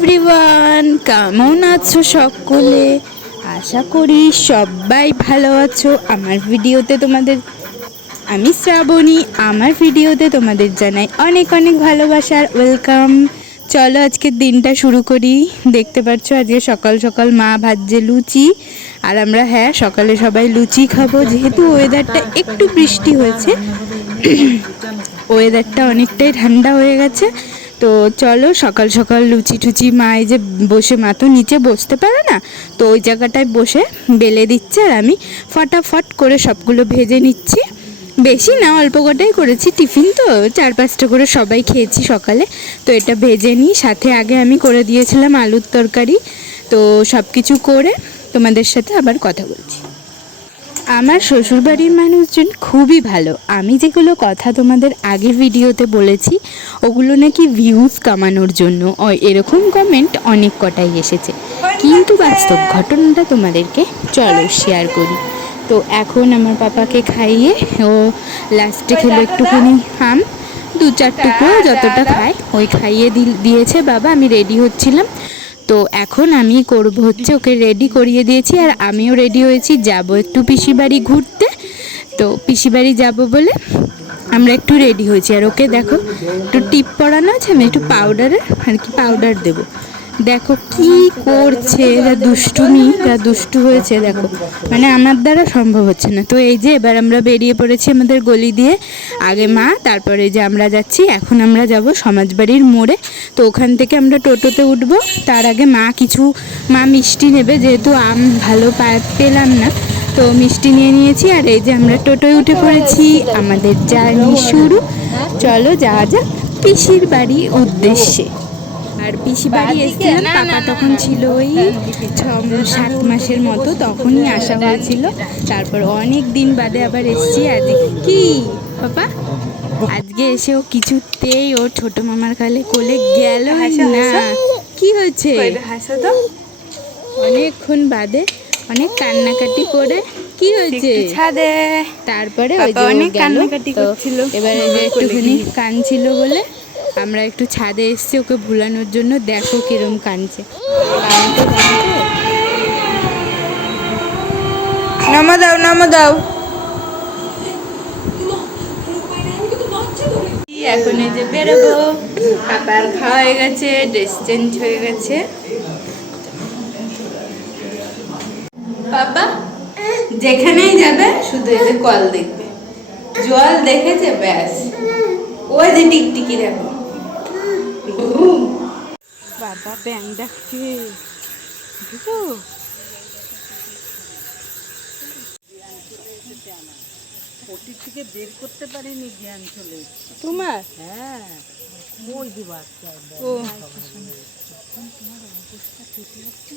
Everyone, কেমন আছো সকলে? আশা করি সবাই ভালো আছো। আমি শ্রাবণী। আমার ভিডিওতে তোমাদের জানাই অনেক অনেক ভালোবাসার ওয়েলকাম। চলো আজকের দিনটা শুরু করি। দেখতে পাচ্ছ আজকে সকাল সকাল মা ভাজছে লুচি, আর আমরা সকালে সবাই লুচি খাবো। যেহেতু ওয়েদারটা একটু বৃষ্টি হয়েছে, ওয়েদারটা অনেকটাই ঠান্ডা হয়ে গেছে, তো চলো সকাল সকাল লুচি টুচি মা এই যে বসে, মা তো নিচে বসতে পারে না, তো ওই জায়গাটায় বসে বেলে দিচ্ছে, আর আমি ফটাফট করে সবগুলো ভেজে নিচ্ছি। বেশি না, অল্প কটাই করেছি, টিফিন তো 4-5টা করে সবাই খেয়েছি সকালে। তো এটা ভেজে নিই, সাথে আগে আমি করে দিয়েছিলাম আলুর তরকারি। তো সব কিছু করে তোমাদের সাথে আবার কথা বলছি। আমার শ্বশুরবাড়ির মানুষজন খুবই ভালো। আমি যেগুলো কথা তোমাদের আগের ভিডিওতে বলেছি, ওগুলো নাকি ভিউজ কামানোর জন্য এরকম কমেন্ট অনেক কটাই এসেছে, কিন্তু বাস্তব ঘটনাটা তোমাদেরকে চলো শেয়ার করি। তো এখন আমার পাপাকে খাইয়ে, ও লাস্টে খেলো একটুখানি আম, 2-4 টুকরো যতটা খায় ওই খাইয়ে দিয়েছে বাবা। আমি রেডি হচ্ছিলাম, তো এখন আমি করব হচ্ছে, ওকে রেডি করিয়ে দিয়েছি আর আমিও রেডি হয়েছি, যাব একটু পিসি বাড়ি ঘুরতে। তো পিসি বাড়ি যাবো বলে আমরা একটু রেডি হয়েছি। আর ওকে দেখো একটু টিপ পরানো আছে, আমি একটু পাউডার দেবো। দেখো কি করছে, যা দুষ্টুমি, যা দুষ্টু হয়েছে দেখো, মানে আমার দ্বারা সম্ভব হচ্ছে না। তো এই যে এবার আমরা বেরিয়ে পড়েছি আমাদের গলি দিয়ে, আগে মা, তারপরে যে আমরা যাচ্ছি। এখন আমরা যাব সমাজবাড়ির মোড়ে, তো ওখান থেকে আমরা টোটোতে উঠবো। তার আগে মা মিষ্টি নেবে, যেহেতু আম ভালো পেলাম না, তো মিষ্টি নিয়ে নিয়েছি। আর এই যে আমরা টোটোয় উঠে পড়েছি, আমাদের জার্নি শুরু। চলো যাওয়া যাক পিসির বাড়ির উদ্দেশ্যে। আর পিসি বাড়ি এসেছিলাম, পাপা তখন ছিল ওই 7 মাসের মতো, তখনই আসা হয়েছিল। তারপর অনেক দিন বাদে আবার এসেছি। আজকে কি পাপা, আজকে এসে ও কিছুতেই ওর ছোট মামার কোলে গেল না। কি হয়েছে? অনেকক্ষণ বাদে অনেক কান্নাকাটি করে, কি হয়েছে? তারপরে ওই যে অনেক কান্নাকাটি করছিল, এবারে যে একটুখানি কাঁদছিল বলে আমরা একটু ছাদে এসেছি ওকে ভুলানোর জন্য। দেখো কিরম কাঁদছে। নামা দাও। এখন এই যে বেরোবো, পাপার খাওয়া হয়ে গেছে, ড্রেস চেঞ্জ হয়ে গেছে। পাপা যেখানেই যাবে শুধু এই যে কল দেখবে, জল দেখেছে ব্যাস। ওই যে টিকটিকি দেখো, বাবা ব্যাং ডাকছে, বুঝছো? ওটি থেকে বের করতে পারিনি, জ্ঞান চলে তোমার। হ্যাঁ, ওই যে বাচ্চা। ও তোমার অবস্থা ঠিক লাগছে।